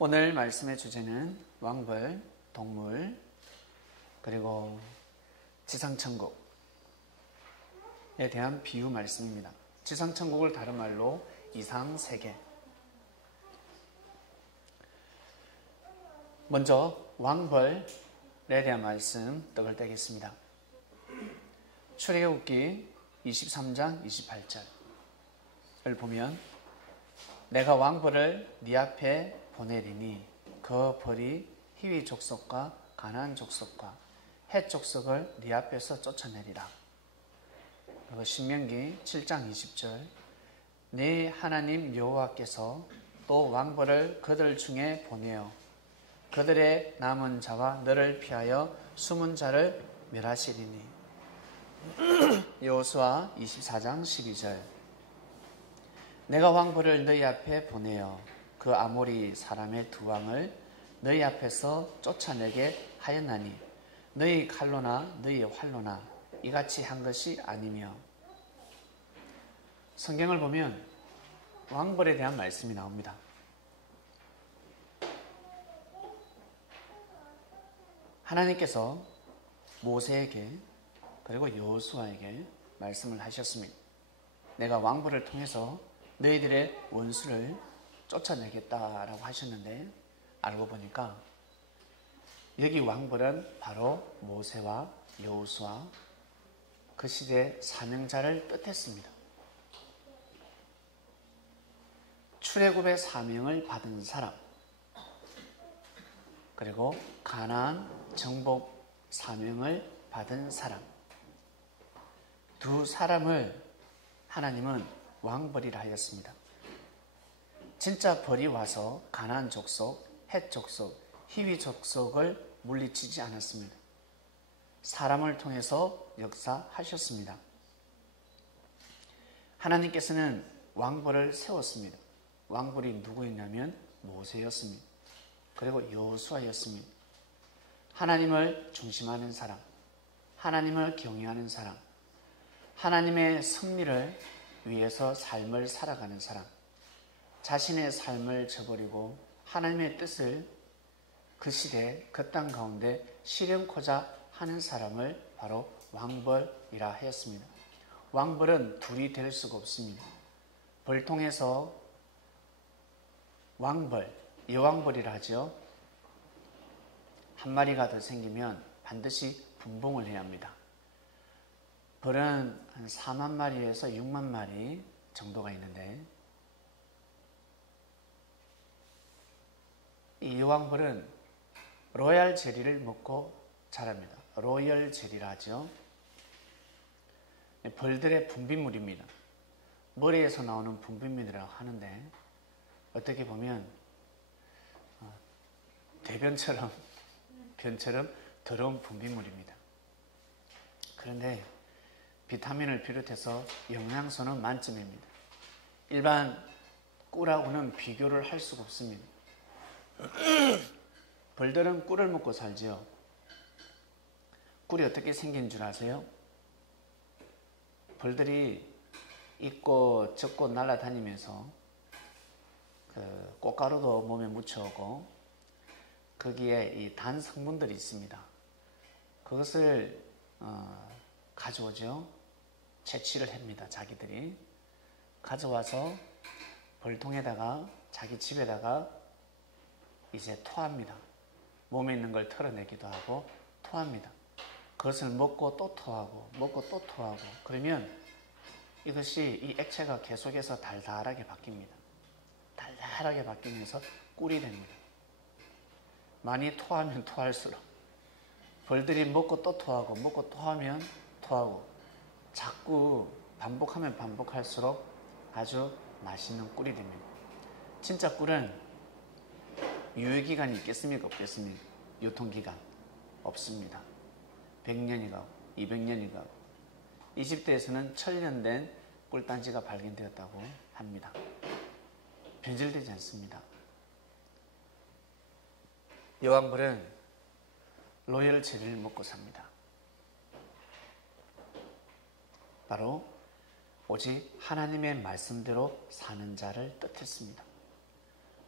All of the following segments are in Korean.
오늘 말씀의 주제는 왕벌, 동물, 그리고 지상천국에 대한 비유 말씀입니다. 지상천국을 다른 말로 이상세계. 먼저 왕벌에 대한 말씀 떡을 떼겠습니다. 출애굽기 23장 28절을 보면 내가 왕벌을 네 앞에 보내리니 그 벌이 히위 족속과 가나안 족속과 헷 족속을 네 앞에서 쫓아내리라. 그리고 신명기 7장 20절 네 하나님 여호와께서 또 왕벌을 그들 중에 보내어 그들의 남은 자와 너를 피하여 숨은 자를 멸하시리니. 여호수아 24장 12절 내가 왕벌을 너희 앞에 보내어 그 아모리 사람의 두 왕을 너희 앞에서 쫓아내게 하였나니 너희 칼로나 너희 활로나 이같이 한 것이 아니며. 성경을 보면 왕벌에 대한 말씀이 나옵니다. 하나님께서 모세에게 그리고 여호수아에게 말씀을 하셨습니다. 내가 왕벌을 통해서 너희들의 원수를 쫓아내겠다라고 하셨는데 알고 보니까 여기 왕벌은 바로 모세와 여호수아 그 시대의 사명자를 뜻했습니다. 출애굽의 사명을 받은 사람, 그리고 가나안 정복 사명을 받은 사람, 두 사람을 하나님은 왕벌이라 하였습니다. 진짜 벌이 와서 가나안 족속, 헷 족속, 히위 족속을 물리치지 않았습니다. 사람을 통해서 역사하셨습니다. 하나님께서는 왕벌을 세웠습니다. 왕벌이 누구였냐면 모세였습니다. 그리고 여호수아였습니다. 하나님을 중심하는 사람, 하나님을 경외하는 사람, 하나님의 승리를 위해서 삶을 살아가는 사람, 자신의 삶을 저버리고 하나님의 뜻을 그 시대 그 땅 가운데 실현코자 하는 사람을 바로 왕벌이라 하였습니다. 왕벌은 둘이 될 수가 없습니다. 벌통에서 왕벌, 여왕벌이라 하죠. 한 마리가 더 생기면 반드시 분봉을 해야 합니다. 벌은 한 4만 마리에서 6만 마리 정도가 있는데 이 여왕벌은 로얄 제리를 먹고 자랍니다. 로열 제리라 하죠. 벌들의 분비물입니다. 머리에서 나오는 분비물이라고 하는데 어떻게 보면 대변처럼 변처럼 더러운 분비물입니다. 그런데 비타민을 비롯해서 영양소는 만점입니다. 일반 꿀하고는 비교를 할 수가 없습니다. 벌들은 꿀을 먹고 살지요. 꿀이 어떻게 생긴 줄 아세요? 벌들이 있고 적고 날아다니면서 그 꽃가루도 몸에 묻혀오고 거기에 이 단 성분들이 있습니다. 그것을 가져오죠. 채취를 합니다. 자기들이 가져와서 벌통에다가 자기 집에다가 이제 토합니다. 몸에 있는 걸 털어내기도 하고 토합니다. 그것을 먹고 또 토하고 먹고 또 토하고 그러면 이것이 이 액체가 계속해서 달달하게 바뀝니다. 달달하게 바뀌면서 꿀이 됩니다. 많이 토하면 토할수록 벌들이 먹고 또 토하고 먹고 토하면 토하고 자꾸 반복하면 반복할수록 아주 맛있는 꿀이 됩니다. 진짜 꿀은 유효기간이 있겠습니까? 없겠습니까? 유통기간 없습니다. 100년이 가고 200년이 가고 이집트에서는 1000년 된 꿀단지가 발견되었다고 합니다. 변질되지 않습니다. 여왕벌은 로열 체리를 먹고 삽니다. 바로 오직 하나님의 말씀대로 사는 자를 뜻했습니다.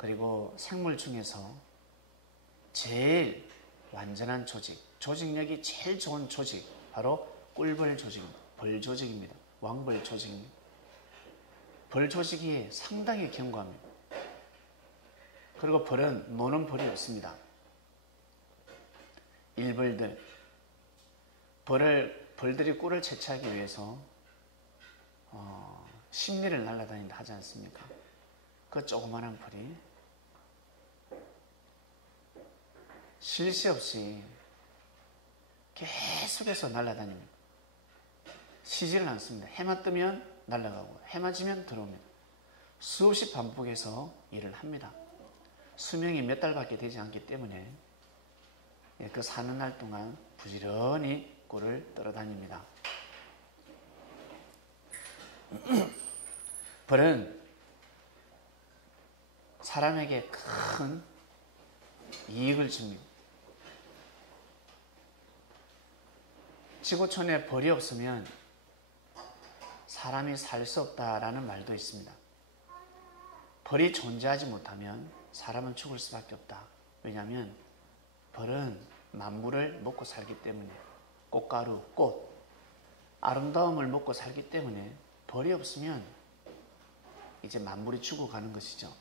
그리고 생물 중에서 제일 완전한 조직, 조직력이 제일 좋은 조직, 바로 꿀벌 조직입니다. 벌 조직입니다. 왕벌 조직입니다. 벌 조직이 상당히 견고합니다. 그리고 벌은 노는 벌이 없습니다. 일벌들, 벌들이 꿀을 채취하기 위해서 심리를 날아다닌다 하지 않습니까? 그 조그마한 벌이 쉴 새 없이 계속해서 날아다닙니다. 쉬지를 않습니다. 해만 뜨면 날아가고 해만 지면 들어옵니다. 수없이 반복해서 일을 합니다. 수명이 몇 달밖에 되지 않기 때문에 그 사는 날 동안 부지런히 꿀을 떨어다닙니다. 벌은 사람에게 큰 이익을 줍니다. 지구촌에 벌이 없으면 사람이 살 수 없다라는 말도 있습니다. 벌이 존재하지 못하면 사람은 죽을 수밖에 없다. 왜냐하면 벌은 만물을 먹고 살기 때문에, 꽃가루, 꽃, 아름다움을 먹고 살기 때문에 벌이 없으면 이제 만물이 죽어가는 것이죠.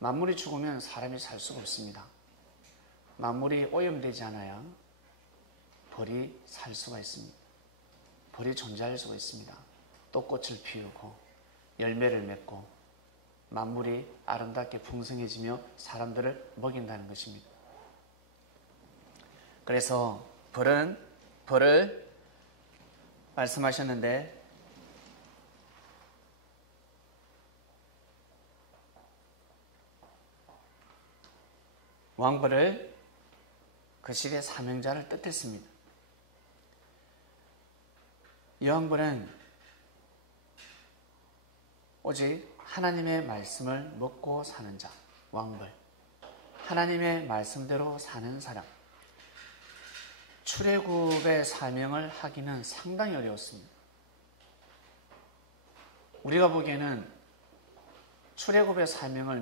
만물이 죽으면 사람이 살 수가 없습니다. 만물이 오염되지 않아야 벌이 살 수가 있습니다. 벌이 존재할 수가 있습니다. 또 꽃을 피우고 열매를 맺고 만물이 아름답게 풍성해지며 사람들을 먹인다는 것입니다. 그래서 벌을 말씀하셨는데 왕벌을 그 시대 사명자를 뜻했습니다. 이 왕벌은 오직 하나님의 말씀을 먹고 사는 자, 왕벌. 하나님의 말씀대로 사는 사람. 출애굽의 사명을 하기는 상당히 어려웠습니다. 우리가 보기에는 출애굽의 사명을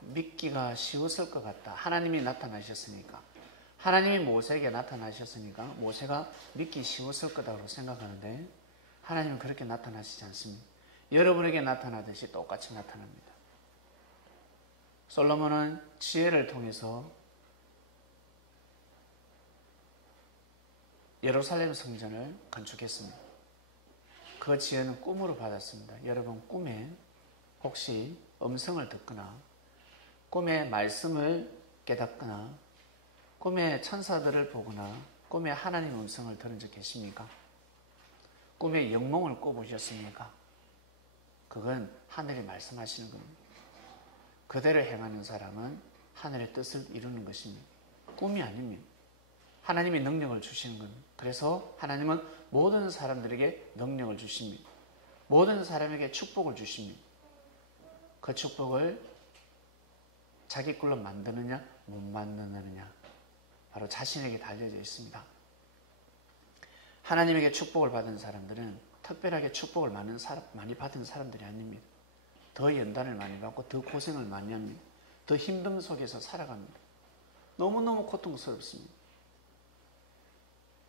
믿기가 쉬웠을 것 같다. 하나님이 나타나셨으니까. 하나님이 모세에게 나타나셨으니까 모세가 믿기 쉬웠을 거라고 생각하는데 하나님은 그렇게 나타나시지 않습니다. 여러분에게 나타나듯이 똑같이 나타납니다. 솔로몬은 지혜를 통해서 예루살렘 성전을 건축했습니다. 그 지혜는 꿈으로 받았습니다. 여러분 꿈에 혹시 음성을 듣거나 꿈에 말씀을 깨닫거나 꿈에 천사들을 보거나 꿈에 하나님 음성을 들은 적 계십니까? 꿈에 영몽을 꿔보셨습니까? 그건 하늘이 말씀하시는 겁니다. 그대로 행하는 사람은 하늘의 뜻을 이루는 것입니다. 꿈이 아닙니다. 하나님이 능력을 주시는 겁니다. 그래서 하나님은 모든 사람들에게 능력을 주십니다. 모든 사람에게 축복을 주십니다. 그 축복을 자기 걸로 만드느냐 못 만드느냐 바로 자신에게 달려져 있습니다. 하나님에게 축복을 받은 사람들은 특별하게 축복을 많이 받은 사람들이 아닙니다. 더 연단을 많이 받고 더 고생을 많이 합니다. 더 힘듦 속에서 살아갑니다. 너무너무 고통스럽습니다.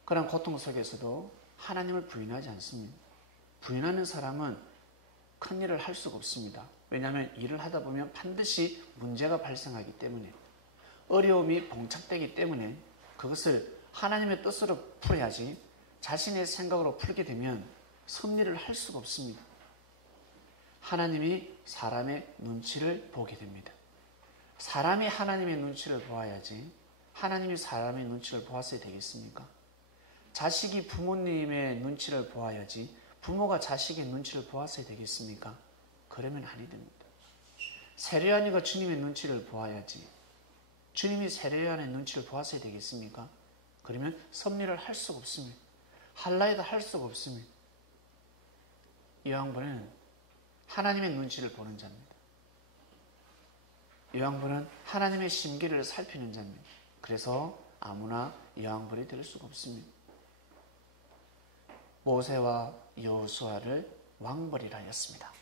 그런 고통 속에서도 하나님을 부인하지 않습니다. 부인하는 사람은 큰 일을 할 수가 없습니다. 왜냐하면 일을 하다 보면 반드시 문제가 발생하기 때문에 어려움이 봉착되기 때문에 그것을 하나님의 뜻으로 풀어야지 자신의 생각으로 풀게 되면 섭리를 할 수가 없습니다. 하나님이 사람의 눈치를 보게 됩니다. 사람이 하나님의 눈치를 보아야지 하나님이 사람의 눈치를 보았어야 되겠습니까? 자식이 부모님의 눈치를 보아야지 부모가 자식의 눈치를 보았어야 되겠습니까? 그러면 아니 됩니다. 세례요한이가 주님의 눈치를 보아야지 주님이 세례요한의 눈치를 보았어야 되겠습니까? 그러면 섭리를 할 수가 없습니다. 할라해도 할 수가 없습니다. 요한복음은 하나님의 눈치를 보는 자입니다. 요한복음은 하나님의 심기를 살피는 자입니다. 그래서 아무나 요한복음이 될 수가 없습니다. 모세와 여호수아를 왕벌이라 하였습니다.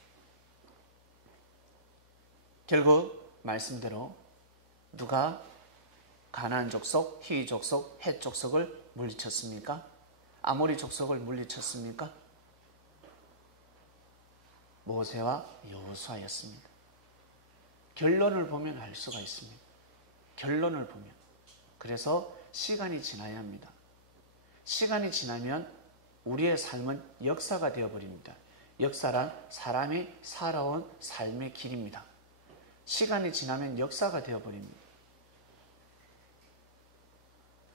결국 말씀대로 누가 가나안 족속, 히위 족속, 헷 족속을 물리쳤습니까? 아모리 족속을 물리쳤습니까? 모세와 여호수아였습니다. 결론을 보면 알 수가 있습니다. 결론을 보면. 그래서 시간이 지나야 합니다. 시간이 지나면 우리의 삶은 역사가 되어버립니다. 역사란 사람이 살아온 삶의 길입니다. 시간이 지나면 역사가 되어버립니다.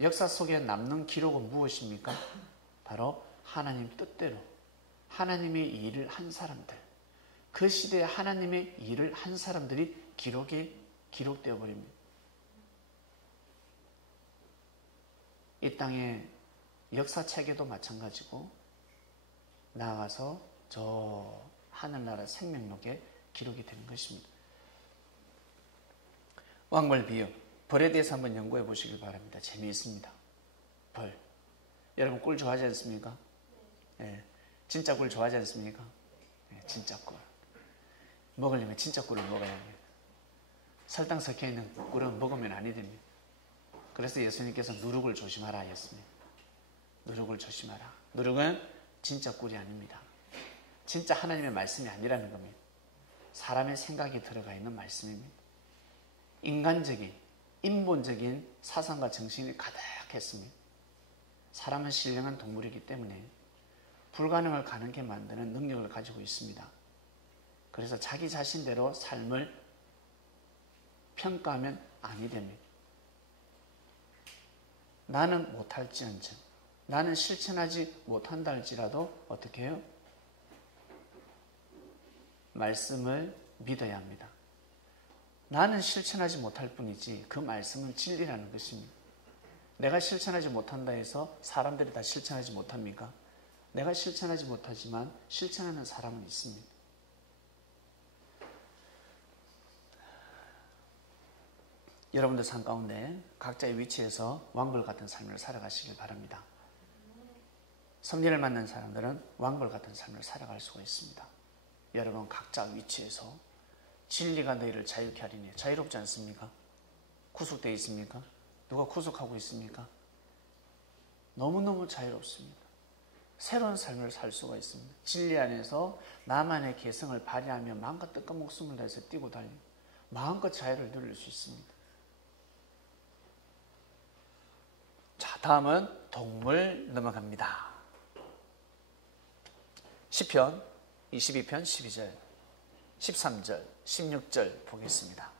역사 속에 남는 기록은 무엇입니까? 바로 하나님 뜻대로 하나님의 일을 한 사람들, 그 시대에 하나님의 일을 한 사람들이 기록되어 버립니다. 이 땅의 역사책에도 마찬가지고 나아가서 저 하늘나라 생명록에 기록이 되는 것입니다. 왕벌 비유, 벌에 대해서 한번 연구해 보시길 바랍니다. 재미있습니다. 벌. 여러분 꿀 좋아하지 않습니까? 네. 진짜 꿀 좋아하지 않습니까? 네, 진짜 꿀. 먹으려면 진짜 꿀을 먹어야 합니다. 설탕 섞여 있는 꿀은 먹으면 아니 됩니다. 그래서 예수님께서 누룩을 조심하라 하셨습니다. 누룩을 조심하라. 누룩은 진짜 꿀이 아닙니다. 진짜 하나님의 말씀이 아니라는 겁니다. 사람의 생각이 들어가 있는 말씀입니다. 인간적인, 인본적인 사상과 정신이 가득했습니다. 사람은 신령한 동물이기 때문에 불가능을 가능하게 만드는 능력을 가지고 있습니다. 그래서 자기 자신대로 삶을 평가하면 아니 됩니다. 나는 못할지언정, 나는 실천하지 못한다 할지라도 어떻게 해요? 말씀을 믿어야 합니다. 나는 실천하지 못할 뿐이지 그 말씀은 진리라는 것입니다. 내가 실천하지 못한다 해서 사람들이 다 실천하지 못합니까? 내가 실천하지 못하지만 실천하는 사람은 있습니다. 여러분들 삶 가운데 각자의 위치에서 왕벌 같은 삶을 살아가시길 바랍니다. 섭리를 만난 사람들은 왕벌 같은 삶을 살아갈 수가 있습니다. 여러분 각자 위치에서 진리가 너희를 자유케 하리니, 자유롭지 않습니까? 구속되어 있습니까? 누가 구속하고 있습니까? 너무너무 자유롭습니다. 새로운 삶을 살 수가 있습니다. 진리 안에서 나만의 개성을 발휘하며 마음껏 뜻과 목숨을 다해서 뛰고 달리고 마음껏 자유를 누릴 수 있습니다. 자, 다음은 동물 넘어갑니다. 시편 22편 12절, 13절, 16절 보겠습니다.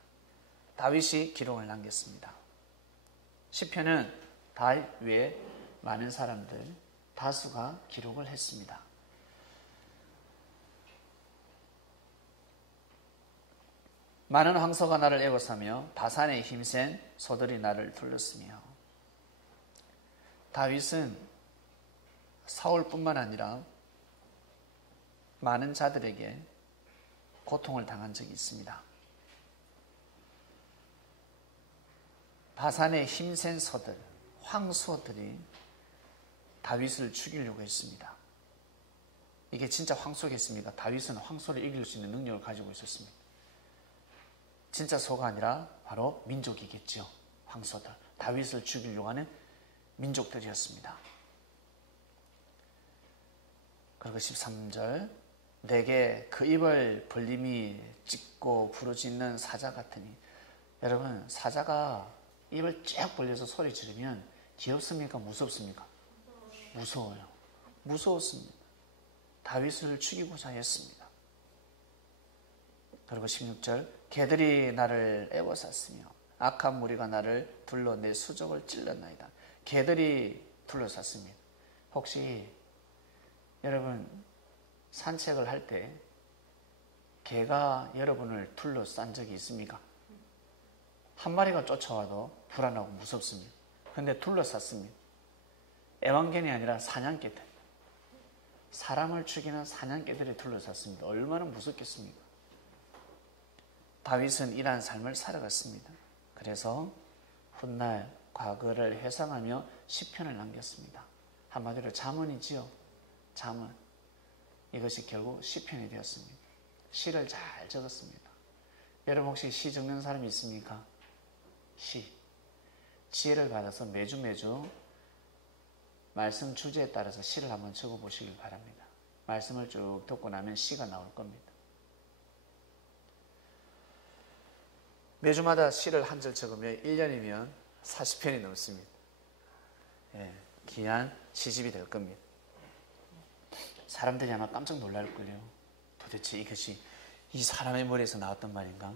다윗이 기록을 남겼습니다. 시편은 다윗 외에 많은 사람들 다수가 기록을 했습니다. 많은 황소가 나를 애워싸며 바산의 힘센 소들이 나를 둘렀으며. 다윗은 사울뿐만 아니라 많은 자들에게 고통을 당한 적이 있습니다. 바산의 힘센 소들, 황소들이 다윗을 죽이려고 했습니다. 이게 진짜 황소겠습니까? 다윗은 황소를 이길 수 있는 능력을 가지고 있었습니다. 진짜 소가 아니라 바로 민족이겠죠. 황소들. 다윗을 죽이려고 하는 민족들이었습니다. 그리고 13절, 내게 그 입을 벌림이 찢고 부르짖는 사자 같으니. 여러분, 사자가 입을 쭉 벌려서 소리 지르면 귀엽습니까? 무섭습니까? 무서워요. 무서웠습니다. 다윗을 죽이고자 했습니다. 그리고 16절, 개들이 나를 애워쌌으며 악한 무리가 나를 둘러 내 수족을 찔렀나이다. 개들이 둘러쌌습니다. 혹시 여러분 산책을 할 때 개가 여러분을 둘러싼 적이 있습니까? 한 마리가 쫓아와도 불안하고 무섭습니다. 그런데 둘러쌌습니다. 애완견이 아니라 사냥개들, 사람을 죽이는 사냥개들이 둘러쌌습니다. 얼마나 무섭겠습니까? 다윗은 이러한 삶을 살아갔습니다. 그래서 훗날 과거를 회상하며 시편을 남겼습니다. 한마디로 잠언이지요. 잠언. 이것이 결국 시편이 되었습니다. 시를 잘 적었습니다. 여러분 혹시 시 적는 사람이 있습니까? 시. 지혜를 받아서 매주 말씀 주제에 따라서 시를 한번 적어 보시길 바랍니다. 말씀을 쭉 듣고 나면 시가 나올 겁니다. 매주마다 시를 한 절 적으면 1년이면 40편이 넘습니다. 예, 귀한 시집이 될 겁니다. 사람들이 아마 깜짝 놀랄걸요. 도대체 이것이 이 사람의 머리에서 나왔단 말인가?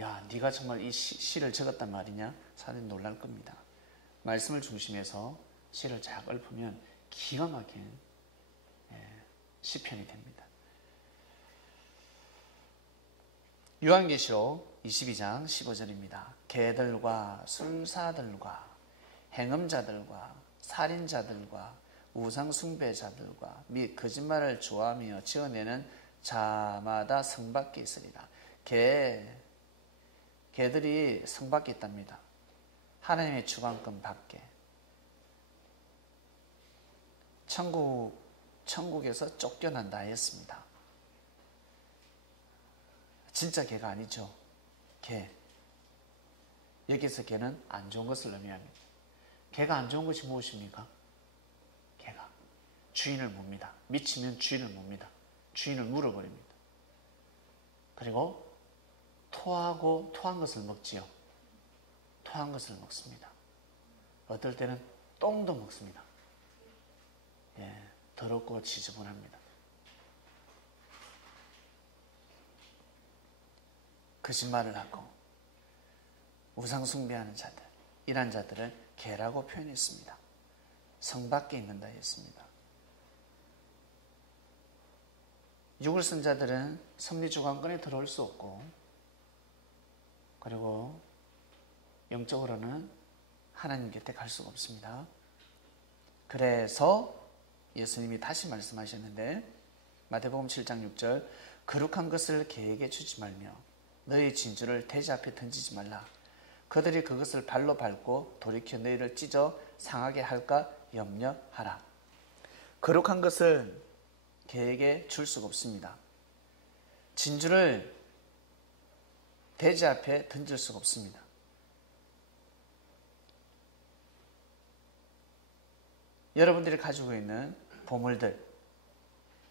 야, 네가 정말 이 시를 적었단 말이냐? 사람들이 놀랄 겁니다. 말씀을 중심해서 시를 쫙 읊으면 기가 막힌 시편이 됩니다. 요한계시록 22장 15절입니다. 개들과 술사들과 행음자들과 살인자들과 우상숭배자들과 및 거짓말을 좋아하며 지어내는 자마다 성 밖에 있으리라. 개들이 성 밖에 있답니다. 하나님의 주관권 밖에. 천국에서 쫓겨난다 했습니다. 진짜 개가 아니죠. 개. 여기서 개는 안 좋은 것을 의미합니다. 개가 안 좋은 것이 무엇입니까? 개가 주인을 몹니다. 미치면 주인을 몹니다. 주인을 물어버립니다. 그리고 토한 것을 먹지요. 토한 것을 먹습니다. 어떨 때는 똥도 먹습니다. 예, 더럽고 지저분합니다. 거짓말을 하고 우상 숭배하는 자들, 이런 자들을 개라고 표현했습니다. 성 밖에 있는다 했습니다. 육을 쓴 자들은 섭리 주관권에 들어올 수 없고, 그리고 영적으로는 하나님 곁에 갈 수가 없습니다. 그래서 예수님이 다시 말씀하셨는데, 마태복음 7장 6절, 거룩한 것을 개에게 주지 말며 너희 진주를 돼지 앞에 던지지 말라. 그들이 그것을 발로 밟고 돌이켜 너희를 찢어 상하게 할까 염려하라. 거룩한 것을 개에게 줄 수가 없습니다. 진주를 돼지 앞에 던질 수가 없습니다. 여러분들이 가지고 있는 보물들,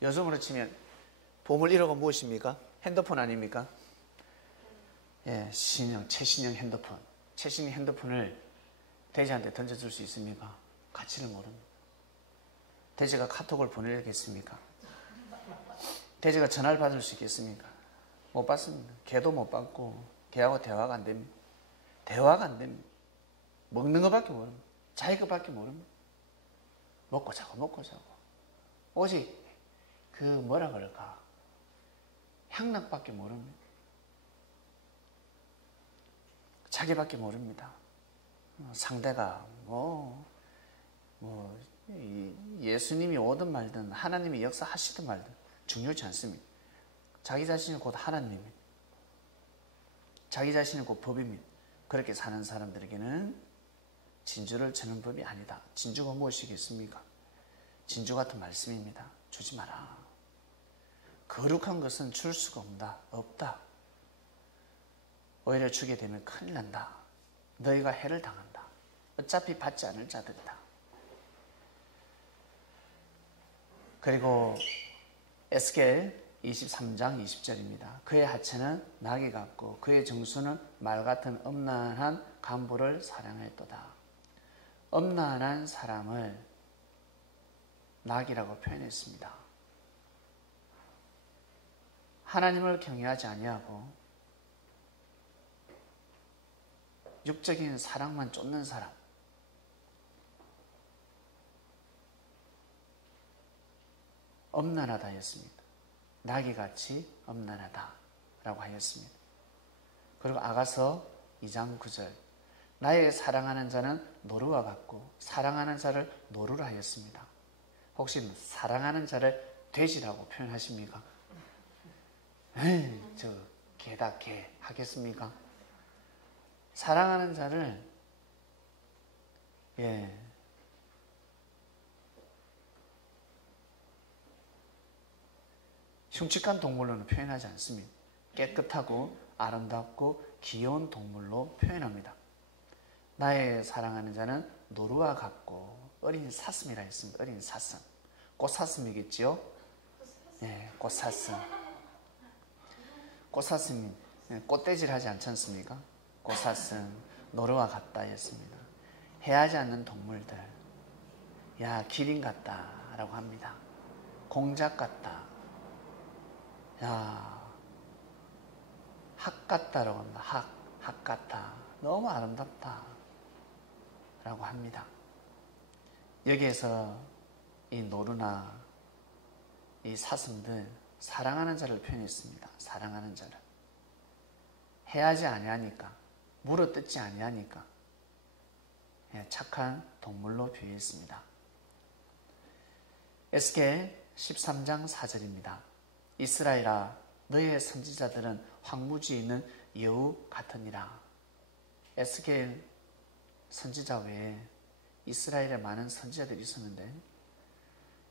요즘으로 치면 보물 1호가 무엇입니까? 핸드폰 아닙니까? 예, 최신형 핸드폰. 최신형 핸드폰을 돼지한테 던져줄 수 있습니까? 가치를 모릅니다. 돼지가 카톡을 보내겠습니까? 돼지가 전화를 받을 수 있겠습니까? 못 받습니다. 개도 못 받고, 개하고 대화가 안 됩니다. 대화가 안 됩니다. 먹는 것밖에 모릅니다. 자기 것밖에 모릅니다. 먹고 자고. 오직 뭐라 그럴까? 향락밖에 모릅니다. 자기밖에 모릅니다. 상대가 예수님이 오든 말든 하나님이 역사하시든 말든 중요치 않습니다. 자기 자신이 곧 하나님입니다. 자기 자신이 곧 법입니다. 그렇게 사는 사람들에게는 진주를 주는 법이 아니다. 진주가 무엇이겠습니까? 진주 같은 말씀입니다. 주지 마라. 거룩한 것은 줄 수가 없다. 오히려 주게 되면 큰일 난다. 너희가 해를 당한다. 어차피 받지 않을 자들이다. 그리고 에스겔 23장 20절입니다. 그의 하체는 나귀 같고 그의 정수는 말 같은 엄란한 간부를 사랑했도다. 엄란한 사람을 나귀라고 표현했습니다. 하나님을 경외하지 아니하고 육적인 사랑만 쫓는 사람, 엄란하다 했습니다. 나귀같이 엄란하다 라고 하였습니다. 그리고 아가서 2장 9절, 나의 사랑하는 자는 노루와 같고 사랑하는 자를 노루라 하였습니다. 혹시 사랑하는 자를 돼지라고 표현하십니까? 저 개다 개 하겠습니까? 사랑하는 자를 흉측한 동물로는 표현하지 않습니다. 깨끗하고 아름답고 귀여운 동물로 표현합니다. 나의 사랑하는 자는 노루와 같고 어린 사슴이라 했습니다. 어린 사슴. 꽃사슴이겠지요? 네, 꽃사슴. 꽃사슴이 꽃대질 하지 않지 않습니까? 꽃사슴, 노루와 같다 했습니다. 해하지 않는 동물들. 야, 기린 같다 라고 합니다. 공작 같다. 야, 학 같다라고 합니다. 학 같다. 너무 아름답다 라고 합니다. 여기에서 이 노루나 이 사슴들 사랑하는 자를 표현했습니다. 사랑하는 자를. 해하지 아니하니까, 물어뜯지 아니하니까 착한 동물로 표현했습니다. 에스겔 13장 4절입니다. 이스라엘아, 너의 선지자들은 황무지에 있는 여우 같으니라. 에스겔 선지자 외에 이스라엘에 많은 선지자들이 있었는데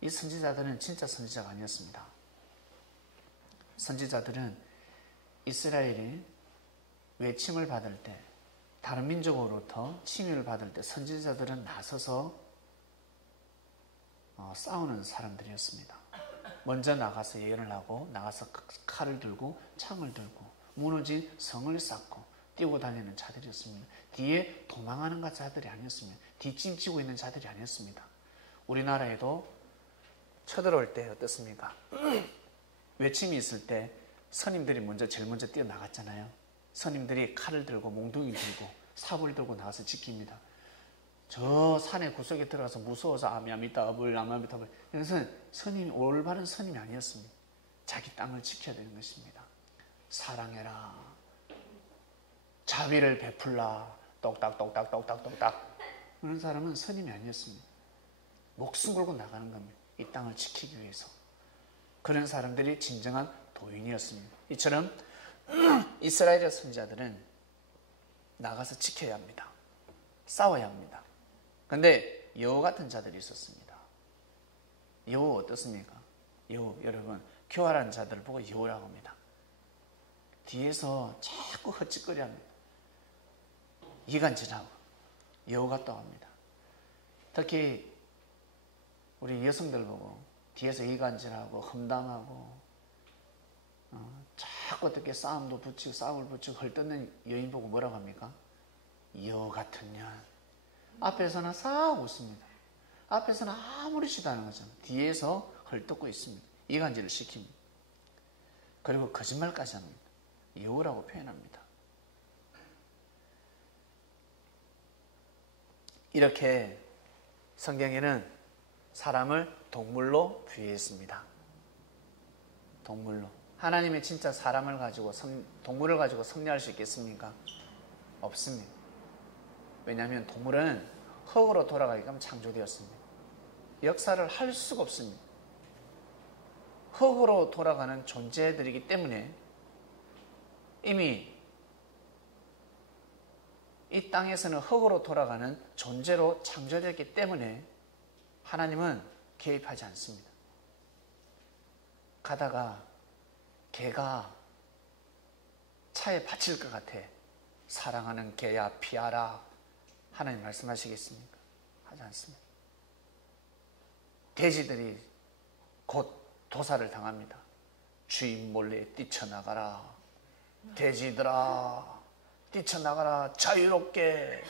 이 선지자들은 진짜 선지자가 아니었습니다. 선지자들은 이스라엘이 외침을 받을 때, 다른 민족으로부터 침입을 받을 때 선지자들은 나서서 싸우는 사람들이었습니다. 먼저 나가서 예언을 하고, 나가서 칼을 들고 창을 들고 무너진 성을 쌓고 뛰고 다니는 자들이었습니다. 뒤에 도망하는 자들이 아니었습니다. 뒷짐지고 있는 자들이 아니었습니다. 우리나라에도 쳐들어올 때 어떻습니까? 외침이 있을 때 선임들이 제일 먼저 뛰어나갔잖아요. 선임들이 칼을 들고 몽둥이 들고 삽을 들고 나가서 지킵니다. 저 산의 구석에 들어가서 무서워서 아미아미타 어불 아미아미타 어불, 이것은 선임이 올바른 선임이 아니었습니다. 자기 땅을 지켜야 되는 것입니다. 사랑해라, 자비를 베풀라, 똑딱똑딱 똑딱똑딱. 그런 사람은 선임이 아니었습니다. 목숨 걸고 나가는 겁니다. 이 땅을 지키기 위해서. 그런 사람들이 진정한 도인이었습니다. 이처럼 이스라엘의 선지자들은 나가서 지켜야 합니다. 싸워야 합니다. 그런데 여우 같은 자들이 있었습니다. 여우 어떻습니까? 여우, 여러분, 교활한 자들을 보고 여우라고 합니다. 뒤에서 자꾸 헛짓거리 합니다. 이간질하고 여우 같다고 합니다. 특히 우리 여성들 보고 뒤에서 이간질하고 험담하고 자꾸 어떻게 싸움을 붙이고 헐뜯는 여인 보고 뭐라고 합니까? 여우 같은 년. 앞에서는 싹 웃습니다. 앞에서는 아무렇지도 않은 것처럼 뒤에서 헐뜯고 있습니다. 이간질을 시킵니다. 그리고 거짓말까지 합니다. 여우라고 표현합니다. 이렇게 성경에는 사람을 동물로 비유했습니다. 동물로. 하나님이 진짜 사람을 가지고 동물을 가지고 섭리할 수 있겠습니까? 없습니다. 왜냐하면 동물은 흙으로 돌아가기 위해 창조되었습니다. 역사를 할 수가 없습니다. 흙으로 돌아가는 존재들이기 때문에 이미 이 땅에서는 흙으로 돌아가는 존재로 창조되었기 때문에 하나님은 개입하지 않습니다. 가다가 개가 차에 받칠 것 같아. 사랑하는 개야 피하라. 하나님 말씀하시겠습니까? 하지 않습니다. 돼지들이 곧 도살을 당합니다. 주인 몰래 뛰쳐나가라. 돼지들아 뛰쳐나가라. 자유롭게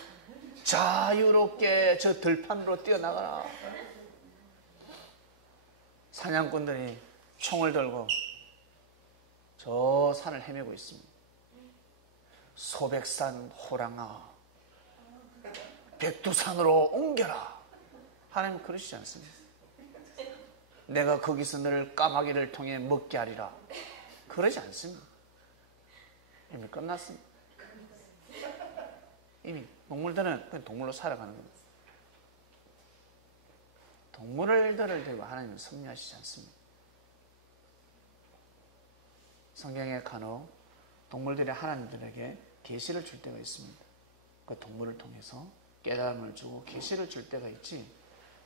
저 들판으로 뛰어나가라. 사냥꾼들이 총을 들고 저 산을 헤매고 있습니다. 소백산 호랑아 백두산으로 옮겨라. 하나님 그러시지 않습니다. 내가 거기서 너를 까마귀를 통해 먹게 하리라. 그러지 않습니다. 이미 끝났습니다. 이미 동물들은 그냥 동물로 살아가는 겁니다. 동물들을 들고 하나님은 섭리하시지 않습니다. 성경에 간혹 동물들이 하나님들에게 계시를 줄 때가 있습니다. 그 동물을 통해서 깨달음을 주고 계시를 줄 때가 있지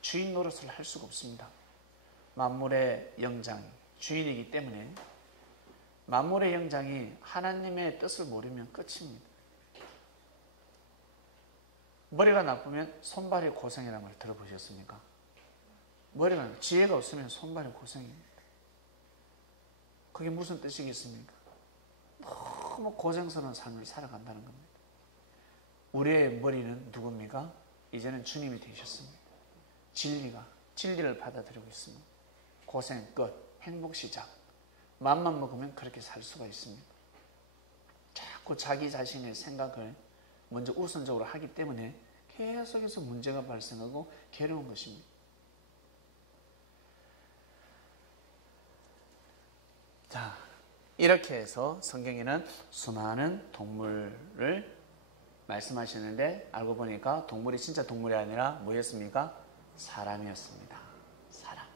주인 노릇을 할 수가 없습니다. 만물의 영장 주인이기 때문에 만물의 영장이 하나님의 뜻을 모르면 끝입니다. 머리가 나쁘면 손발이 고생이라는 말 들어보셨습니까? 머리가 지혜가 없으면 손발이 고생입니다. 그게 무슨 뜻이겠습니까? 너무 고생스러운 삶을 살아간다는 겁니다. 우리의 머리는 누굽니까? 이제는 주님이 되셨습니다. 진리를 받아들이고 있습니다. 고생 끝, 행복 시작. 맘만 먹으면 그렇게 살 수가 있습니다. 자꾸 자기 자신의 생각을 먼저 우선적으로 하기 때문에 계속해서 문제가 발생하고 괴로운 것입니다. 자, 이렇게 해서 성경에는 수많은 동물을 말씀하시는데 알고 보니까 동물이 진짜 동물이 아니라 뭐였습니까? 사람이었습니다. 사람.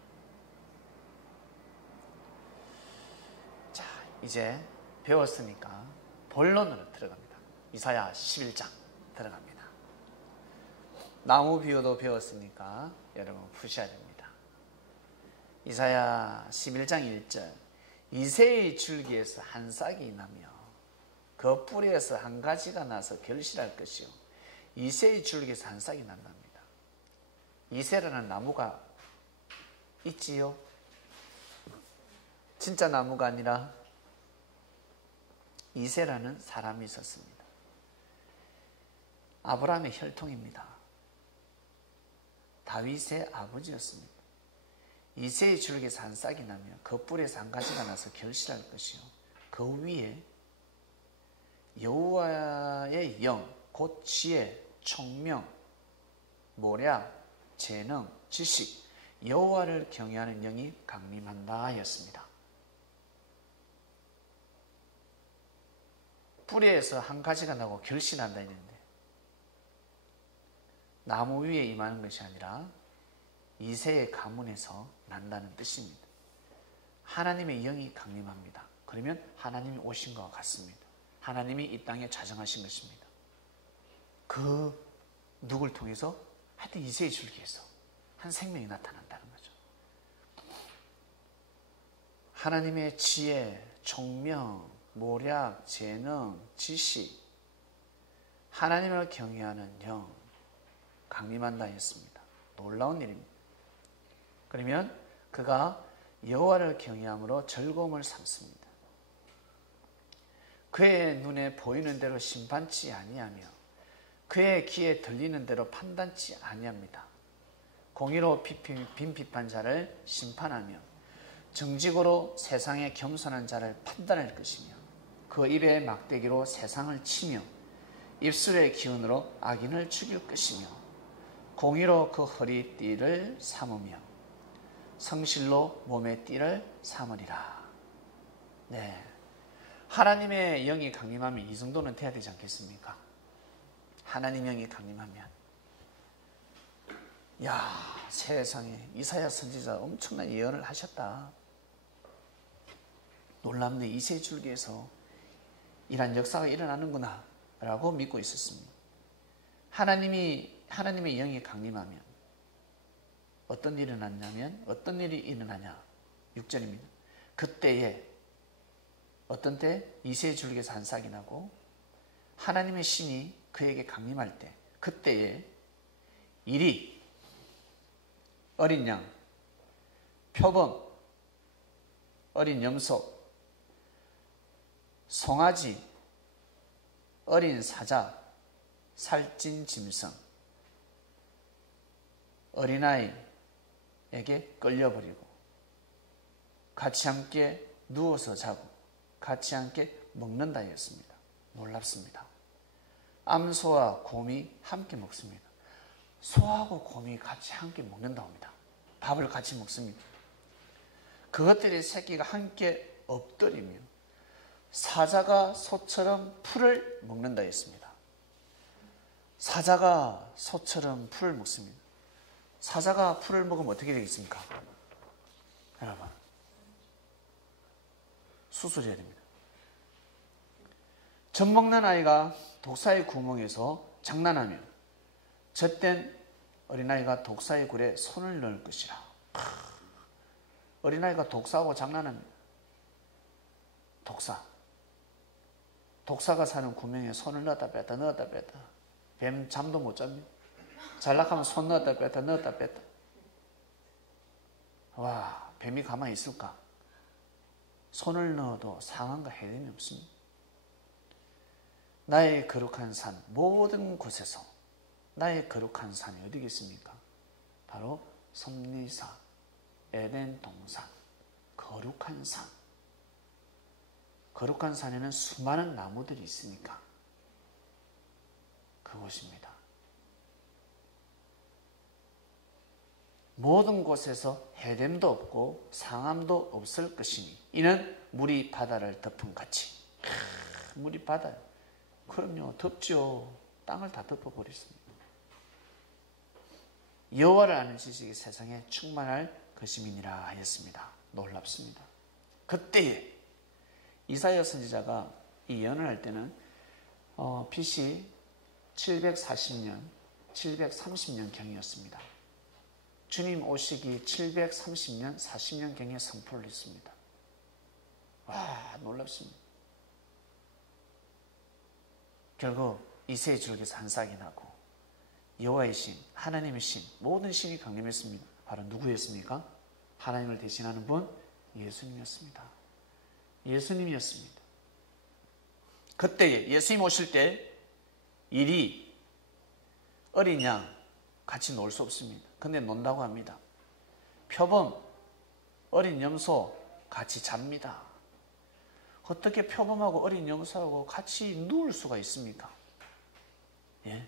자, 이제 배웠으니까 본론으로 들어갑니다. 이사야 11장 들어갑니다. 나무 비유도 배웠으니까 여러분 푸셔야 됩니다. 이사야 11장 1절 이새의 줄기에서 한 싹이 나며 그 뿌리에서 한 가지가 나서 결실할 것이요 이새의 줄기에서 한 싹이 난답니다. 이새라는 나무가 있지요. 진짜 나무가 아니라 이새라는 사람이 있었습니다. 아브라함의 혈통입니다. 다윗의 아버지였습니다. 이새의 줄기에서 한 싹이 나며 그 뿔에서 한 가지가 나서 결실할 것이요 그 위에 여호와의 영, 곧 지혜, 총명, 모략, 재능, 지식, 여호와를 경외하는 영이 강림한다 하였습니다. 뿌리에서 한 가지가 나고 결실한다 했는데 나무 위에 임하는 것이 아니라 이새의 가문에서 난다는 뜻입니다. 하나님의 영이 강림합니다. 그러면 하나님이 오신 것과 같습니다. 하나님이 이 땅에 자정하신 것입니다. 그 누굴 통해서? 하여튼 이새의 줄기에서 한 생명이 나타난다는 거죠. 하나님의 지혜, 총명, 모략, 재능, 지식, 하나님을 경외하는 영 강림한다 했습니다. 놀라운 일입니다. 그러면 그가 여호와를 경외함으로 즐거움을 삼습니다. 그의 눈에 보이는 대로 심판치 아니하며 그의 귀에 들리는 대로 판단치 아니합니다. 공의로 빈 비판자를 심판하며 정직으로 세상에 겸손한 자를 판단할 것이며 그 입의 막대기로 세상을 치며 입술의 기운으로 악인을 죽일 것이며 공의로 그 허리띠를 삼으며 성실로 몸의 띠를 삼으리라. 네, 하나님의 영이 강림하면 이 정도는 돼야 되지 않겠습니까? 하나님의 영이 강림하면 야, 세상에 이사야 선지자 엄청난 예언을 하셨다. 놀랍네. 이새 줄기에서 이런 역사가 일어나는구나 라고 믿고 있었습니다. 하나님의 영이 강림하면 어떤 일이 일어났냐면 어떤 일이 일어나냐 6절입니다. 그때에 어떤 때 이새의 줄기에서 한 싹이 나고 하나님의 신이 그에게 강림할 때 그때에 일이 어린 양, 표범, 어린 염소, 송아지, 어린 사자, 살찐 짐승, 어린아이에게 끌려버리고 같이 함께 누워서 자고 같이 함께 먹는다 했습니다. 놀랍습니다. 암소와 곰이 함께 먹습니다. 소하고 곰이 같이 함께 먹는다고 합니다. 밥을 같이 먹습니다. 그것들의 새끼가 함께 엎드리며 사자가 소처럼 풀을 먹는다 했습니다. 사자가 소처럼 풀을 먹습니다. 사자가 풀을 먹으면 어떻게 되겠습니까? 여러분, 수술해야 됩니다. 젖 먹는 아이가 독사의 구멍에서 장난하며 젖된 어린아이가 독사의 굴에 손을 넣을 것이라. 어린아이가 독사하고 장난합니다. 독사가 사는 구멍에 손을 넣었다 뺐다 넣었다 뺐다. 뱀 잠도 못 잡니다. 잘락하면 손 넣었다 뺐다 넣었다 뺐다. 와, 뱀이 가만히 있을까? 손을 넣어도 상한가 해림이 없습니다. 나의 거룩한 산, 모든 곳에서 나의 거룩한 산이 어디겠습니까? 바로 섭리사, 에덴 동산, 거룩한 산. 거룩한 산에는 수많은 나무들이 있으니까 그곳입니다. 모든 곳에서 해됨도 없고 상함도 없을 것이니 이는 물이 바다를 덮은 같이. 물이 바다요. 그럼요, 덮죠. 땅을 다 덮어버렸습니다. 여호와를 아는 지식이 세상에 충만할 것임이니라 하였습니다. 놀랍습니다. 그때에 이사야 선지자가 이 예언을 할 때는 BC 740년, 730년 경이었습니다. 주님 오시기 730년, 40년 경에 선포를 했습니다. 와, 놀랍습니다. 결국 이새의 줄기에서 한 싹이 나고 여호와의 신, 하나님의 신, 모든 신이 강림했습니다. 바로 누구였습니까? 하나님을 대신하는 분? 예수님이었습니다. 예수님이었습니다. 그때 예수님 오실 때 일이 어린 양 같이 놀 수 없습니다. 근데 논다고 합니다. 표범, 어린 염소 같이 잡니다. 어떻게 표범하고 어린 염소하고 같이 누울 수가 있습니까? 예?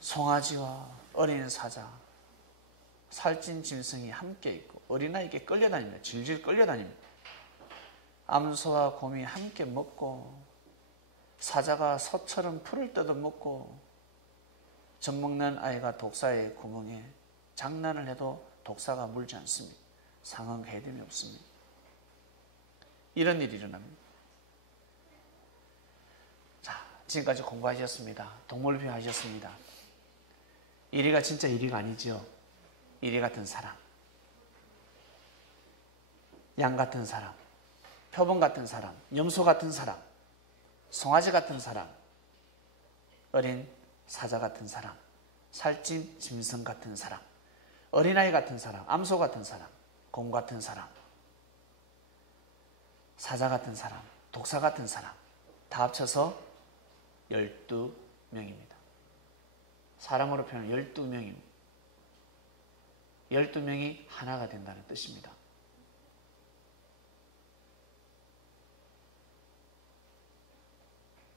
송아지와 어린 사자, 살찐 짐승이 함께 있고 어린아이에게 끌려다닙니다. 질질 끌려다닙니다. 암소와 곰이 함께 먹고 사자가 소처럼 풀을 뜯어먹고 젖먹는 아이가 독사의 구멍에 장난을 해도 독사가 물지 않습니다. 상황 해됨이 없습니다. 이런 일이 일어납니다. 자, 지금까지 공부하셨습니다. 동물표 하셨습니다. 이리가 진짜 이리가 아니죠. 이리 같은 사람, 양 같은 사람, 표범 같은 사람, 염소 같은 사람, 송아지 같은 사람, 어린 사자 같은 사람, 살찐 짐승 같은 사람, 어린아이 같은 사람, 암소 같은 사람, 곰 같은 사람, 사자 같은 사람, 독사 같은 사람 다 합쳐서 12명입니다. 사람으로 표현하면 12명입니다. 12명이 하나가 된다는 뜻입니다.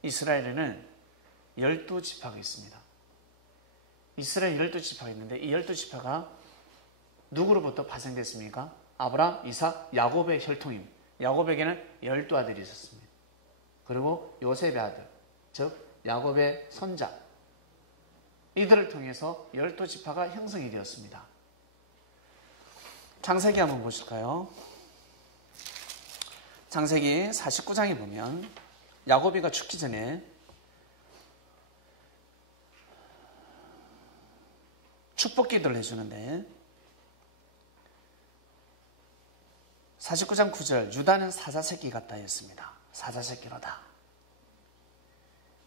이스라엘에는 12지파가 있습니다. 이스라엘 12지파가 있는데 이 12지파가 누구로부터 파생됐습니까? 아브라함, 이삭, 야곱의 혈통입니다. 야곱에게는 12아들이 있었습니다. 그리고 요셉의 아들, 즉 야곱의 손자, 이들을 통해서 12지파가 형성이 되었습니다. 창세기 한번 보실까요? 창세기 49장에 보면 야곱이가 죽기 전에 축복 기도를 해주는데 49장 9절 유다는 사자새끼 같다 했습니다. 사자새끼로다.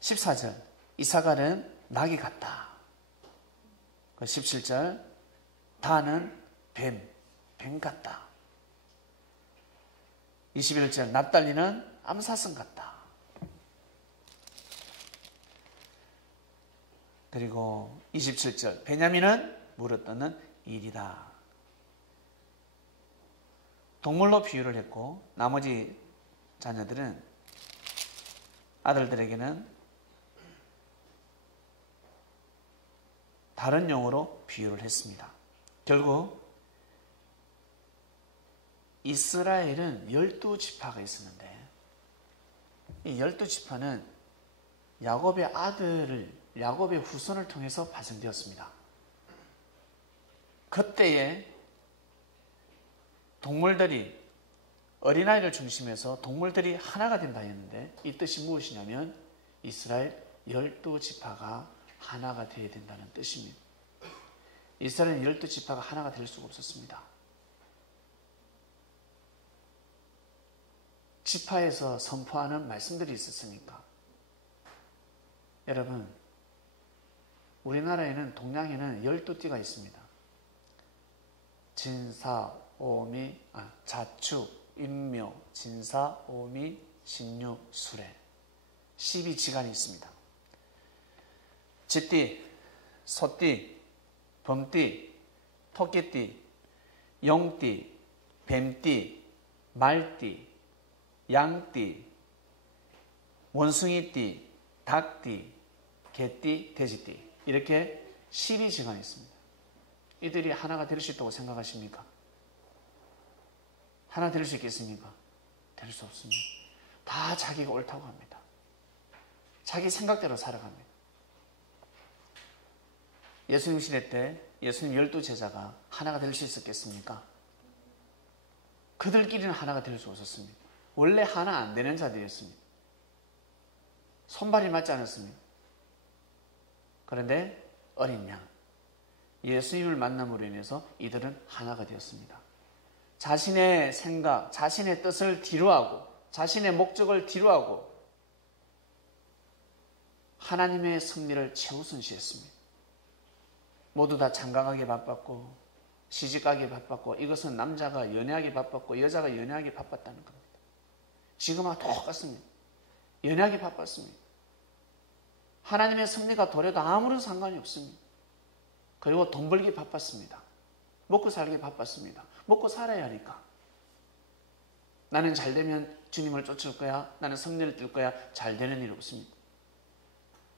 14절 이사갈은 낙이 같다. 17절 다는 뱀 같다. 21절 납달리는 암사슴 같다. 그리고 27절 베냐민은 물어뜯는 일이다. 동물로 비유를 했고 나머지 자녀들은 아들들에게는 다른 용어로 비유를 했습니다. 결국 이스라엘은 12지파가 있었는데 이 12지파는 야곱의 아들을 야곱의 후손을 통해서 파생되었습니다. 그때에 동물들이 어린아이를 중심해서 동물들이 하나가 된다 했는데 이 뜻이 무엇이냐면 이스라엘 12지파가 하나가 되어야 된다는 뜻입니다. 이스라엘 12지파가 하나가 될 수가 없었습니다. 지파에서 선포하는 말씀들이 있었으니까. 여러분, 우리나라에는 동양에는 12띠가 있습니다. 진사, 오미, 자축, 인묘, 진사, 오미, 신유, 수레 12지간이 있습니다. 쥐띠, 소띠, 범띠, 토끼띠, 용띠, 뱀띠, 말띠, 양띠, 원숭이띠, 닭띠, 개띠, 돼지띠 이렇게 12지간이 있습니다. 이들이 하나가 될 수 있다고 생각하십니까? 하나 될 수 있겠습니까? 될 수 없습니다. 다 자기가 옳다고 합니다. 자기 생각대로 살아갑니다. 예수님 시대 때 예수님 12제자가 하나가 될 수 있었겠습니까? 그들끼리는 하나가 될 수 없었습니다. 원래 하나 안 되는 자들이었습니다. 손발이 맞지 않았습니다. 그런데 어린 양 예수님을 만남으로 인해서 이들은 하나가 되었습니다. 자신의 생각, 자신의 뜻을 뒤로하고 자신의 목적을 뒤로하고 하나님의 섭리를 최우선시했습니다. 모두 다 장가가기 바빴고 시집가기 바빴고 이것은 남자가 연애하기 바빴고 여자가 연애하기 바빴다는 겁니다. 지금하고 똑같습니다. 연애하기 바빴습니다. 하나님의 섭리가 도래도 아무런 상관이 없습니다. 그리고 돈 벌기 바빴습니다. 먹고 살기 바빴습니다. 먹고 살아야 하니까. 나는 잘 되면 주님을 쫓을 거야. 나는 섭리를 뜰 거야. 잘 되는 일 없습니다.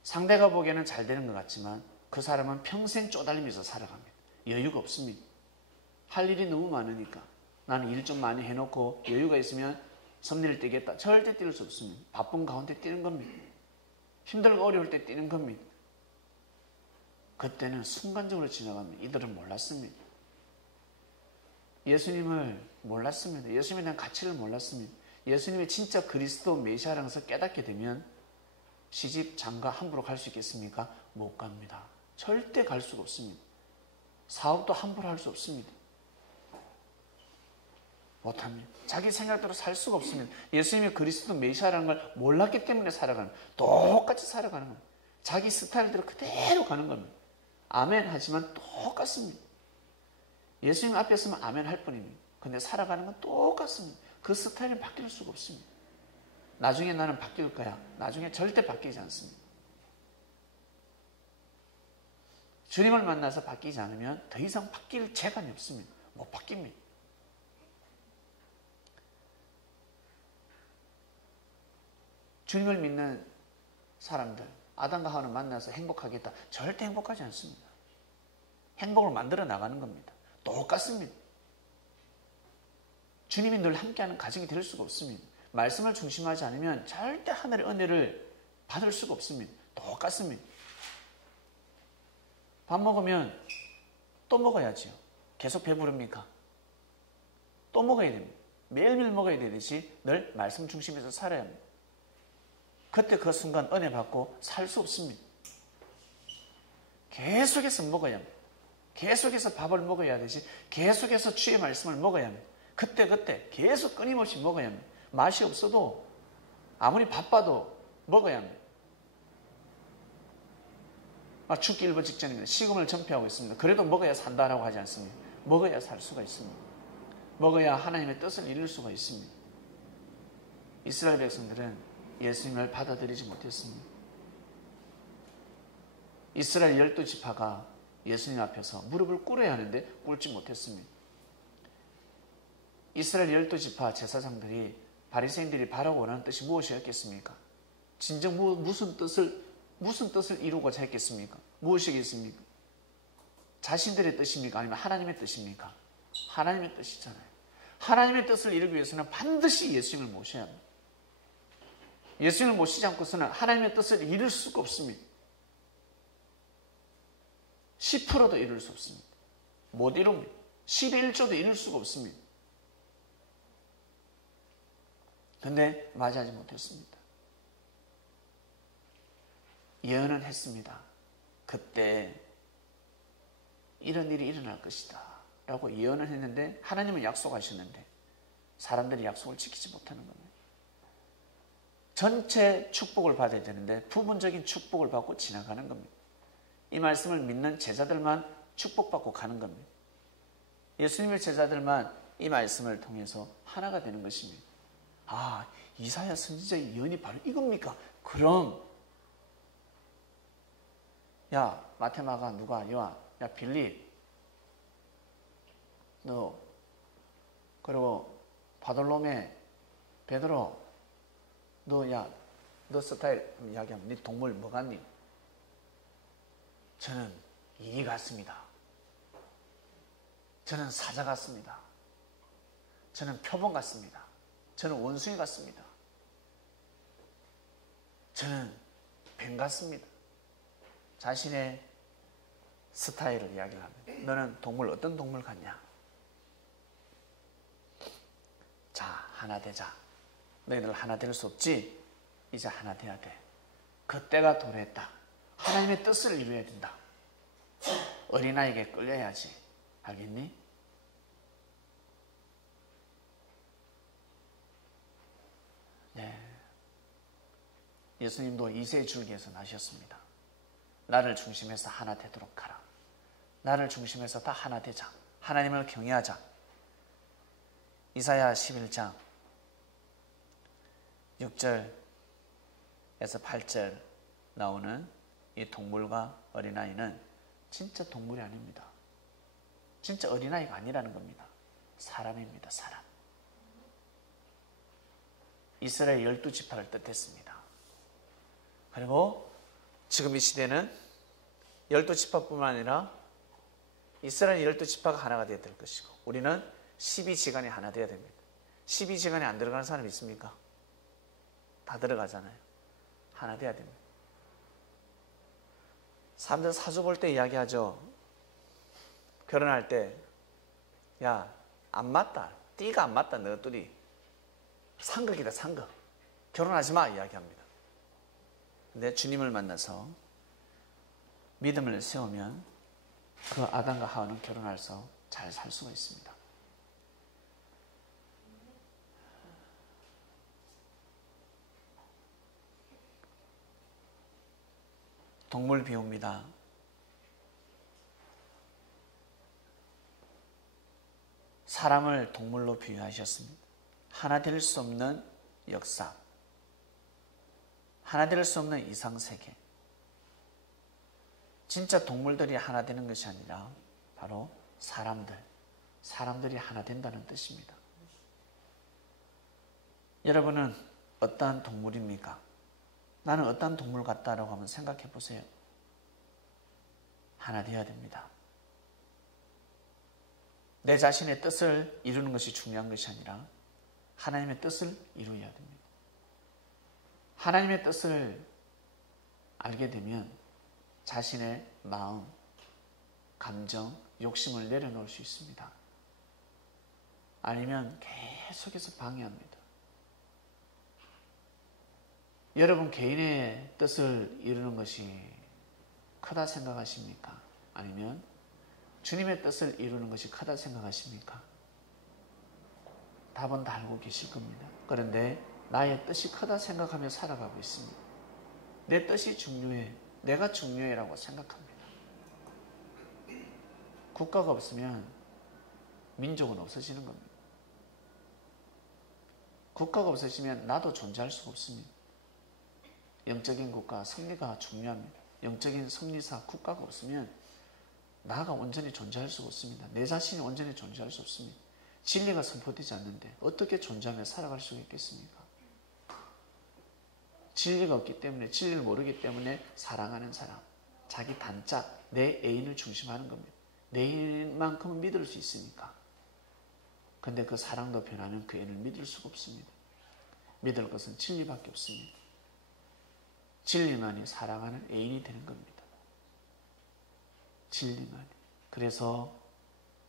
상대가 보기에는 잘 되는 것 같지만 그 사람은 평생 쪼달리면서 살아갑니다. 여유가 없습니다. 할 일이 너무 많으니까 나는 일 좀 많이 해놓고 여유가 있으면 섭리를 띄겠다. 절대 뛸 수 없습니다. 바쁜 가운데 뛰는 겁니다. 힘들고 어려울 때 뛰는 겁니다. 그때는 순간적으로 지나갑니다. 이들은 몰랐습니다. 예수님을 몰랐습니다. 예수님에 대한 가치를 몰랐습니다. 예수님이 진짜 그리스도 메시아라는 것을 깨닫게 되면 시집, 장가 함부로 갈 수 있겠습니까? 못 갑니다. 절대 갈 수가 없습니다. 사업도 함부로 할 수 없습니다. 못합니다. 자기 생각대로 살 수가 없습니다. 예수님이 그리스도 메시아라는 걸 몰랐기 때문에 살아가는 거예요. 똑같이 살아가는 거예요. 자기 스타일대로 그대로 가는 겁니다. 아멘 하지만 똑같습니다. 예수님 앞에 서면 아멘 할 뿐입니다. 근데 살아가는 건 똑같습니다. 그 스타일은 바뀔 수가 없습니다. 나중에 나는 바뀔 거야. 나중에 절대 바뀌지 않습니다. 주님을 만나서 바뀌지 않으면 더 이상 바뀔 재간이 없습니다. 못 바뀝니다. 주님을 믿는 사람들, 아담과 하와를 만나서 행복하겠다. 절대 행복하지 않습니다. 행복을 만들어 나가는 겁니다. 똑같습니다. 주님이 늘 함께하는 가정이 될 수가 없습니다. 말씀을 중심하지 않으면 절대 하늘의 은혜를 받을 수가 없습니다. 똑같습니다. 밥 먹으면 또 먹어야지요. 계속 배부릅니까? 또 먹어야 됩니다. 매일매일 먹어야 되듯이 늘 말씀 중심에서 살아야 합니다. 그때 그 순간 은혜 받고 살 수 없습니다. 계속해서 먹어야 합니다. 계속해서 밥을 먹어야 하듯이 계속해서 주의 말씀을 먹어야 합니다. 그때 계속 끊임없이 먹어야 합니다. 맛이 없어도 아무리 바빠도 먹어야 합니다. 죽기 일보 직전입니다. 식음을 전폐하고 있습니다. 그래도 먹어야 산다라고 하지 않습니다. 먹어야 살 수가 있습니다. 먹어야 하나님의 뜻을 이룰 수가 있습니다. 이스라엘 백성들은 예수님을 받아들이지 못했습니다. 이스라엘 12지파가 예수님 앞에서 무릎을 꿇어야 하는데 꿇지 못했습니다. 이스라엘 12지파 제사장들이 바리새인들이 바라고 원하는 뜻이 무엇이었겠습니까? 진정 무슨 뜻을 이루고자 했겠습니까? 무엇이겠습니까? 자신들의 뜻입니까? 아니면 하나님의 뜻입니까? 하나님의 뜻이잖아요. 하나님의 뜻을 이루기 위해서는 반드시 예수님을 모셔야 합니다. 예수님을 모시지 않고서는 하나님의 뜻을 이룰 수가 없습니다. 10%도 이룰 수 없습니다. 못 이룹니다. 10의 1조도 이룰 수가 없습니다. 근데 맞이하지 못했습니다. 예언은 했습니다. 그때 이런 일이 일어날 것이다 라고 예언을 했는데 하나님은 약속하셨는데 사람들이 약속을 지키지 못하는 겁니다. 전체 축복을 받아야 되는데 부분적인 축복을 받고 지나가는 겁니다. 이 말씀을 믿는 제자들만 축복받고 가는 겁니다. 예수님의 제자들만 이 말씀을 통해서 하나가 되는 것입니다. 아, 이사야 선지자의 예언이 바로 이겁니까? 그럼 야, 마테마가 누가 요한, 야 빌립, 너 그리고 바돌로메, 베드로, 너 스타일 이야기하면 네 동물 뭐 같니? 저는 이 같습니다. 저는 사자 같습니다. 저는 표범 같습니다. 저는 원숭이 같습니다. 저는 뱀 같습니다. 자신의 스타일을 이야기하면 너는 동물 어떤 동물 같냐? 자, 하나 되자. 너희들 하나 될 수 없지? 이제 하나 돼야 돼. 그 때가 도래했다. 하나님의 뜻을 이루어야 된다. 어린아이에게 끌려야지. 알겠니? 네. 예수님도 2세 줄기에서 나셨습니다. 나를 중심해서 하나 되도록 하라. 나를 중심해서 다 하나 되자. 하나님을 경외하자. 이사야 11장 6절에서 8절 나오는 이 동물과 어린아이는 진짜 동물이 아닙니다. 진짜 어린아이가 아니라는 겁니다. 사람입니다. 사람. 이스라엘 12지파를 뜻했습니다. 그리고 지금 이 시대는 12지파뿐만 아니라 이스라엘 12지파가 하나가 되어야 될 것이고 우리는 12지간이 하나 되어야 됩니다. 12지간이 안 들어가는 사람 있습니까? 다 들어가잖아요. 하나 되어야 됩니다. 사람들 사주 볼 때 이야기하죠. 결혼할 때 야, 안 맞다. 띠가 안 맞다. 너희들이 상극이다. 상극. 결혼하지 마. 이야기합니다. 근데 주님을 만나서 믿음을 세우면 그 아담과 하와는 결혼해서 잘 살 수가 있습니다. 동물 비유입니다. 사람을 동물로 비유하셨습니다. 하나 될 수 없는 역사, 하나 될 수 없는 이상세계. 진짜 동물들이 하나 되는 것이 아니라 바로 사람들이 하나 된다는 뜻입니다. 여러분은 어떠한 동물입니까? 나는 어떠한 동물 같다라고 한번 생각해 보세요. 하나 되어야 됩니다. 내 자신의 뜻을 이루는 것이 중요한 것이 아니라 하나님의 뜻을 이루어야 됩니다. 하나님의 뜻을 알게 되면 자신의 마음, 감정, 욕심을 내려놓을 수 있습니다. 아니면 계속해서 방해합니다. 여러분 개인의 뜻을 이루는 것이 크다 생각하십니까? 아니면 주님의 뜻을 이루는 것이 크다 생각하십니까? 답은 다 알고 계실 겁니다. 그런데 나의 뜻이 크다 생각하며 살아가고 있습니다. 내 뜻이 중요해, 내가 중요해라고 생각합니다. 국가가 없으면 민족은 없어지는 겁니다. 국가가 없어지면 나도 존재할 수가 없습니다. 영적인 국가, 승리가 중요합니다. 영적인 승리사 국가가 없으면 나가 온전히 존재할 수가 없습니다. 내 자신이 온전히 존재할 수 없습니다. 진리가 선포되지 않는데 어떻게 존재하며 살아갈 수가 있겠습니까? 진리가 없기 때문에, 진리를 모르기 때문에 사랑하는 사람, 자기 단짝, 내 애인을 중심하는 겁니다. 내 애인만큼은 믿을 수 있으니까. 근데 그 사랑도 변하면 그 애인을 믿을 수가 없습니다. 믿을 것은 진리밖에 없습니다. 진리만이 사랑하는 애인이 되는 겁니다. 진리만이. 그래서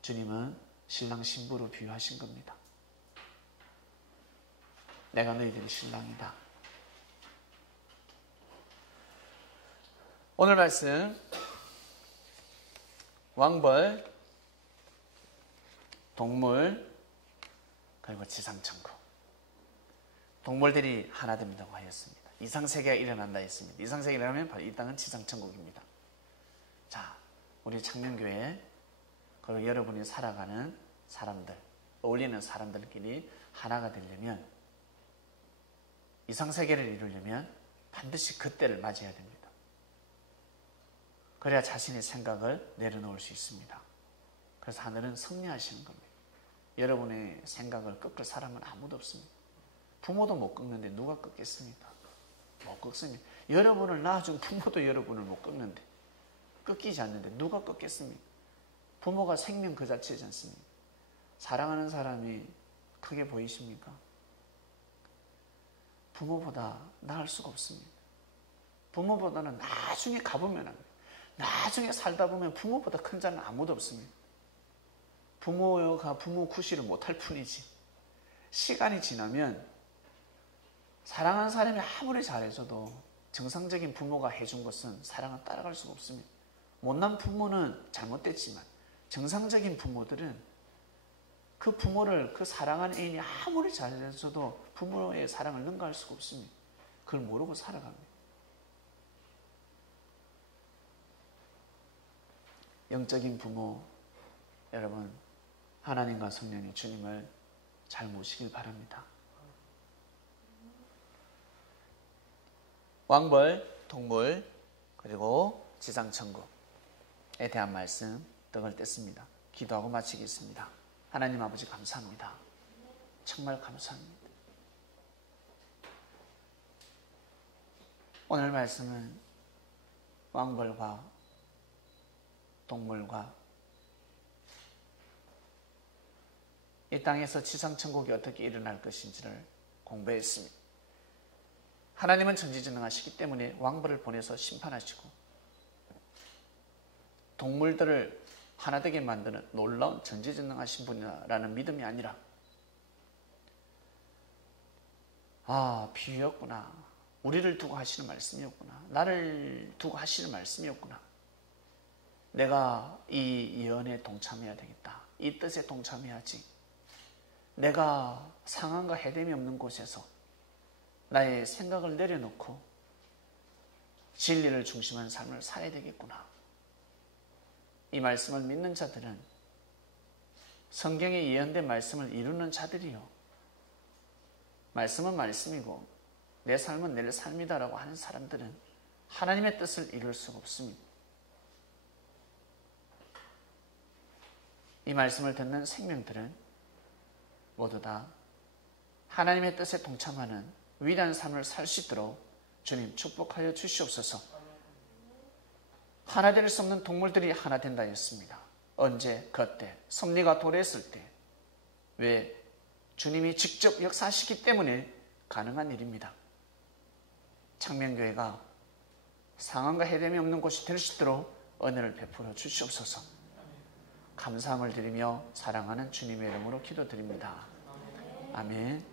주님은 신랑 신부로 비유하신 겁니다. 내가 너희들의 신랑이다. 오늘 말씀 왕벌, 동물, 그리고 지상천국. 동물들이 하나 된다고 하였습니다. 이상세계가 일어난다 했습니다. 이상세계가 일어나면 바로 이 땅은 지상천국입니다. 자, 우리 창명교회 그리고 여러분이 살아가는 사람들, 어울리는 사람들끼리 하나가 되려면, 이상세계를 이루려면 반드시 그때를 맞이해야 됩니다. 그래야 자신의 생각을 내려놓을 수 있습니다. 그래서 하늘은 섭리하시는 겁니다. 여러분의 생각을 꺾을 사람은 아무도 없습니다. 부모도 못 꺾는데 누가 꺾겠습니까? 못 꺾습니다. 여러분을 낳아준 부모도 여러분을 못 꺾는데, 꺾이지 않는데 누가 꺾겠습니까? 부모가 생명 그 자체지 않습니까? 사랑하는 사람이 크게 보이십니까? 부모보다 나을 수가 없습니다. 부모보다는 나중에 가보면 합니다. 나중에 살다 보면 부모보다 큰 자는 아무도 없습니다. 부모가 부모 구실을 못할 뿐이지, 시간이 지나면 사랑하는 사람이 아무리 잘해줘도 정상적인 부모가 해준 것은 사랑을 따라갈 수가 없습니다. 못난 부모는 잘못됐지만 정상적인 부모들은 그 부모를, 그 사랑하는 애인이 아무리 잘해줘도 부모의 사랑을 능가할 수가 없습니다. 그걸 모르고 살아갑니다. 영적인 부모, 여러분, 하나님과 성령의 주님을 잘 모시길 바랍니다. 왕벌, 동물, 그리고 지상천국에 대한 말씀 떡을 뗐습니다. 기도하고 마치겠습니다. 하나님 아버지 감사합니다. 정말 감사합니다. 오늘 말씀은 왕벌과 동물과 이 땅에서 지상천국이 어떻게 일어날 것인지를 공부했습니다. 하나님은 전지전능하시기 때문에 왕벌을 보내서 심판하시고 동물들을 하나 되게 만드는 놀라운 전지전능하신 분이라는 믿음이 아니라, 비유였구나, 우리를 두고 하시는 말씀이었구나, 나를 두고 하시는 말씀이었구나, 내가 이 예언에 동참해야 되겠다, 이 뜻에 동참해야지, 내가 상황과 해됨이 없는 곳에서 나의 생각을 내려놓고 진리를 중심한 삶을 살아야 되겠구나. 이 말씀을 믿는 자들은, 성경에 예언된 말씀을 이루는 자들이요, 말씀은 말씀이고 내 삶은 내 삶이다라고 하는 사람들은 하나님의 뜻을 이룰 수가 없습니다. 이 말씀을 듣는 생명들은 모두 다 하나님의 뜻에 동참하는 위대한 삶을 살 수 있도록 주님 축복하여 주시옵소서. 하나 될 수 없는 동물들이 하나 된다 했습니다. 언제? 그때 섭리가 도래했을 때. 왜? 주님이 직접 역사하시기 때문에 가능한 일입니다. 창명교회가 상황과 해됨이 없는 곳이 될 수 있도록 은혜를 베풀어 주시옵소서. 감사함을 드리며 사랑하는 주님의 이름으로 기도드립니다. 아멘.